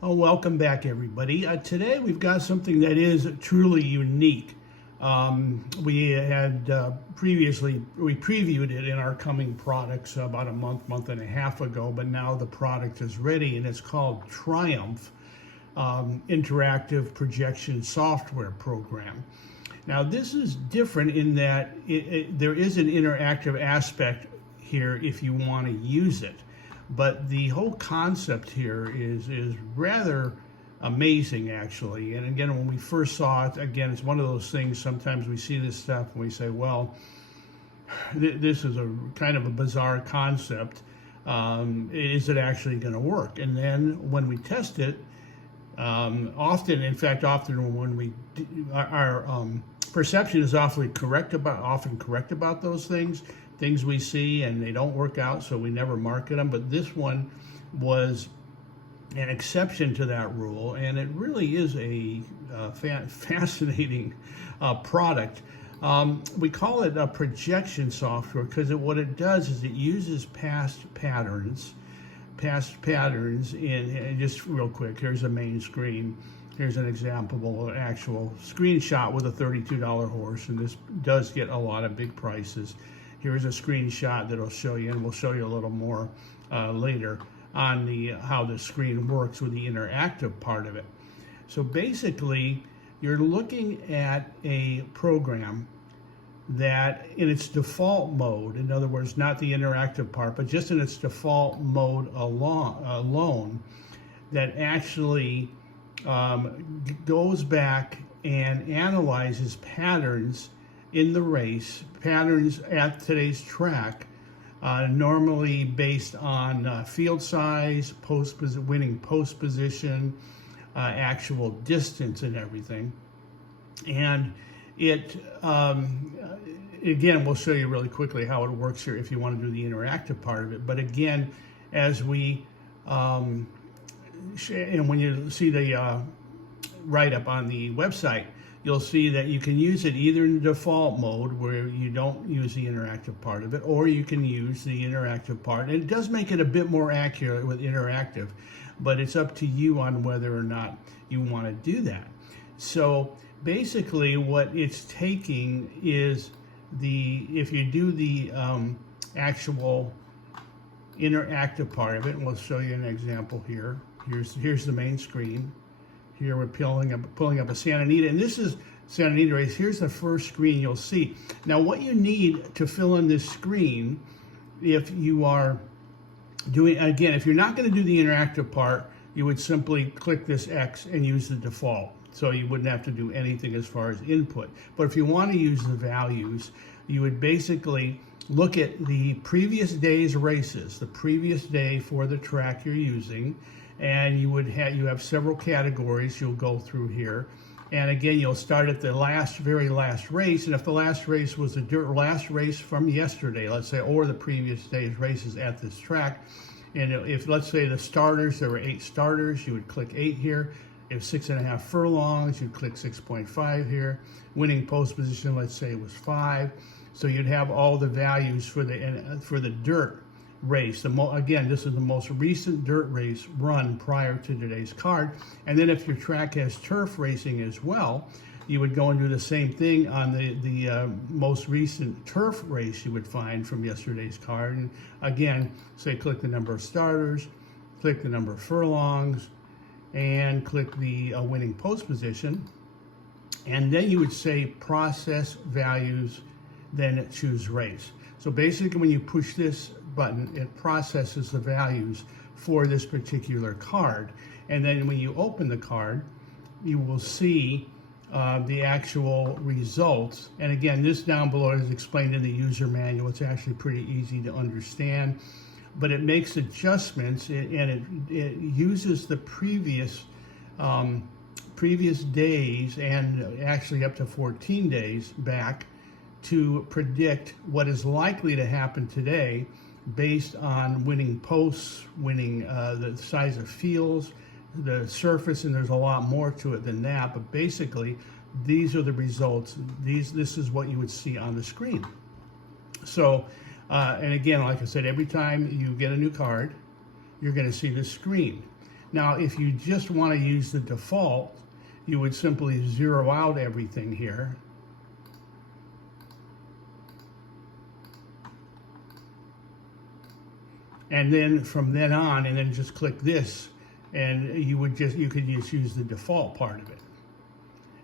Oh, welcome back, everybody. Today we've got something that is truly unique. We had previously we previewed it in our coming products about a month and a half ago, but now the product is ready, and it's called Triumph Interactive Projection Software Program. Now, this is different in that there is an interactive aspect here if you want to use it. But the whole concept here is rather amazing, actually. And again, when we first saw it, again, it's one of those things. Sometimes we see this stuff and we say, "Well, this is a kind of a bizarre concept. Is it actually going to work?" And then when we test it, often when our perception is often correct about those things we see, and they don't work out, so we never market them. But this one was an exception to that rule, and it really is a fascinating product. We call it a projection software because what it does is it uses past patterns and just real quick, here's a main screen. Here's an example, actual screenshot with a $32 horse, and this does get a lot of big prices. Here's a screenshot that'll show you, and we'll show you a little more later on how the screen works with the interactive part of it. So basically, you're looking at a program that in its default mode, in other words, not the interactive part, but just in its default mode alone, that actually goes back and analyzes patterns in the race, patterns at today's track, normally based on field size, winning post position, actual distance, and everything. And it, again, we'll show you really quickly how it works here if you want to do the interactive part of it. But again, as we, and when you see the write-up on the website, you'll see that you can use it either in the default mode where you don't use the interactive part of it, or you can use the interactive part. And it does make it a bit more accurate with interactive, but it's up to you on whether or not you want to do that. So basically what it's taking is if you do the actual interactive part of it, and we'll show you an example here. Here's the main screen. Here we're pulling up a Santa Anita, and this is Santa Anita race. Here's the first screen you'll see. Now, what you need to fill in this screen, if you are doing, again, if you're not going to do the interactive part, you would simply click this X and use the default. So you wouldn't have to do anything as far as input. But if you want to use the values, you would basically look at the previous day's races, the previous day for the track you're using, and you have several categories you'll go through here. And again, you'll start at the very last race, and if the last race was the last race from yesterday, let's say, or the previous day's races at this track, and if, let's say, the starters, there were 8 starters, you would click 8 here. If 6.5 furlongs, you'd click 6.5 here. Winning post position, let's say, was 5. So you'd have all the values for the dirt race. Again, this is the most recent dirt race run prior to today's card. And then if your track has turf racing as well, you would go and do the same thing on the most recent turf race you would find from yesterday's card. And again, say click the number of starters, click the number of furlongs, and click the winning post position. And then you would say process values, then choose race. So basically when you push this button, it processes the values for this particular card. And then when you open the card, you will see the actual results. And again, this down below is explained in the user manual. It's actually pretty easy to understand, but it makes adjustments, and it uses the previous days, and actually up to 14 days back, to predict what is likely to happen today based on winning posts, the size of fields, the surface, and there's a lot more to it than that. But basically, these are the results. This is what you would see on the screen. So, and again, like I said, every time you get a new card, you're going to see this screen. Now, if you just want to use the default, you would simply zero out everything here. And then from then on, and then just click this, and you could just use the default part of it.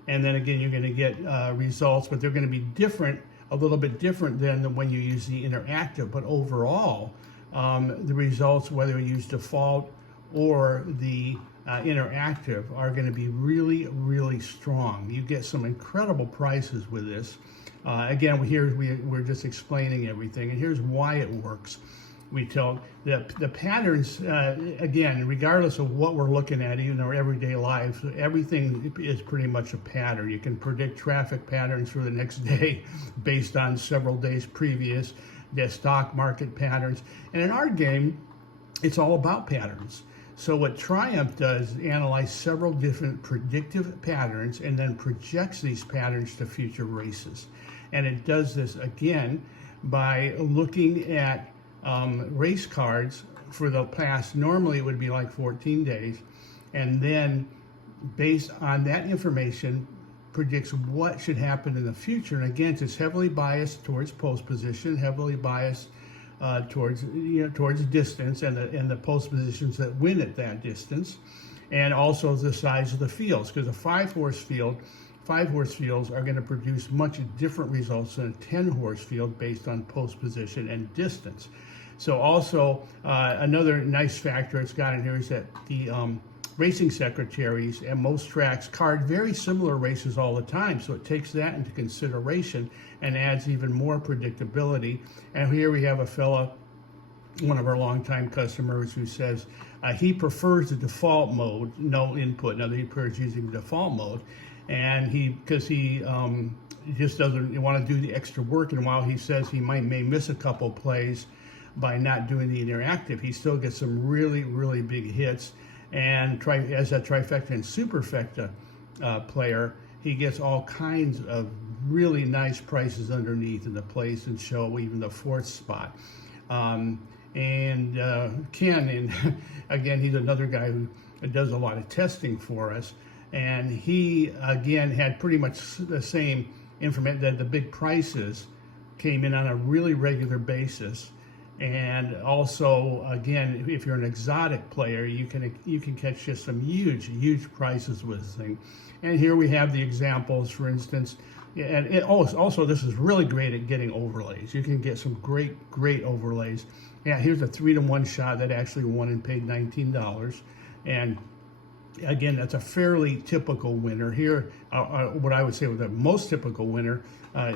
And then again, you're going to get results, but they're going to be different, a little bit different than when you use the interactive. But overall, the results, whether you use default or the interactive, are going to be really, really strong. You get some incredible prices with this. Again, we're just explaining everything, and here's why it works. We tell the patterns, again, regardless of what we're looking at in our everyday lives, everything is pretty much a pattern. You can predict traffic patterns for the next day based on several days previous, the stock market patterns. And in our game, it's all about patterns. So what Triumph does is analyze several different predictive patterns and then projects these patterns to future races. And it does this, again, by looking at race cards for the past, normally it would be like 14 days, and then based on that information predicts what should happen in the future. And again, it's heavily biased towards post position, heavily biased towards distance and the post positions that win at that distance, and also the size of the fields, because a 5-horse field, 5-horse fields are going to produce much different results than a 10-horse field based on post position and distance. So also another nice factor it's got in here is that the racing secretaries at most tracks card very similar races all the time. So it takes that into consideration and adds even more predictability. And here we have a fella, one of our longtime customers, who says he prefers the default mode, no input. Now he prefers using the default mode, and because he just doesn't want to do the extra work. And while he says he may miss a couple plays by not doing the interactive, he still gets some really, really big hits. And as a trifecta and superfecta player, he gets all kinds of really nice prices underneath in the place and show, even the 4th spot. Ken, and again, he's another guy who does a lot of testing for us. And he, again, had pretty much the same information, that the big prices came in on a really regular basis. And also, again, if you're an exotic player, you can catch just some huge prices with this thing. And here we have the examples, for instance. And also, this is really great at getting overlays. You can get some great overlays. Yeah, here's a 3-to-1 shot that actually won and paid $19. And again, that's a fairly typical winner. Here, what I would say was the most typical winner,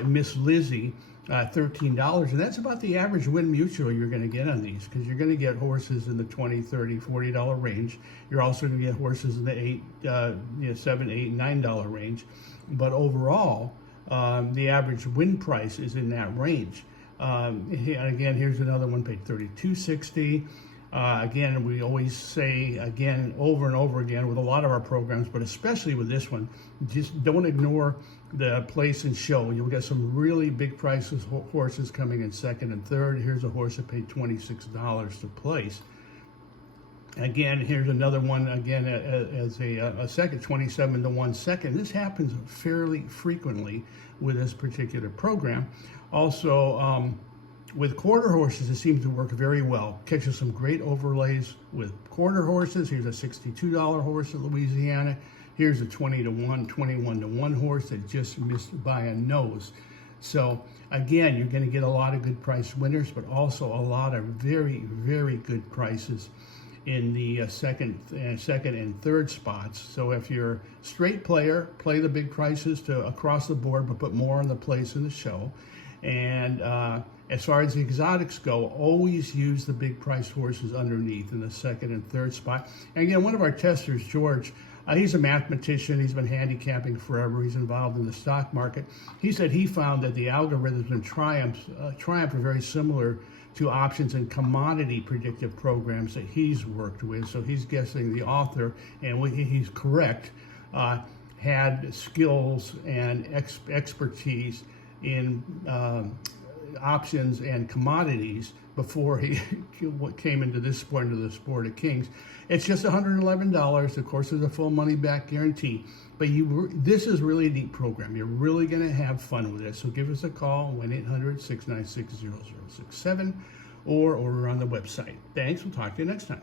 Miss Lizzie, $13, and that's about the average win mutual you're going to get on these, because you're going to get horses in the $20, $30, $40 range. You're also going to get horses in the $7, $8, $9 range. But overall, the average win price is in that range. Again, here's another one paid $32.60. Again, we always say, again, over and over again with a lot of our programs, but especially with this one, just don't ignore the place and show. You'll get some really big prices, horses coming in 2nd and 3rd. Here's a horse that paid $26 to place. Again, here's another one, again, as a second, 27-to-1 second. This happens fairly frequently with this particular program. Also, with quarter horses, it seems to work very well. Catches some great overlays with quarter horses. Here's a $62 horse in Louisiana. Here's a 20-to-1, 21-to-1 horse that just missed by a nose. So again, you're going to get a lot of good price winners, but also a lot of very, very good prices in the second and 3rd spots. So if you're a straight player, play the big prices to across the board, but put more on the place in the show. And as far as the exotics go, always use the big price horses underneath in the 2nd and 3rd spot. And again, one of our testers, George, he's a mathematician. He's been handicapping forever. He's involved in the stock market. He said he found that the algorithms in Triumph are very similar to options and commodity predictive programs that he's worked with. So he's guessing the author, and he's correct, had skills and expertise in options and commodities, before he came into the sport of Kings. It's just $111. Of course, there's a full money back guarantee. But this is really a neat program. You're really going to have fun with it. So give us a call, 1-800-696-0067, or order on the website. Thanks. We'll talk to you next time.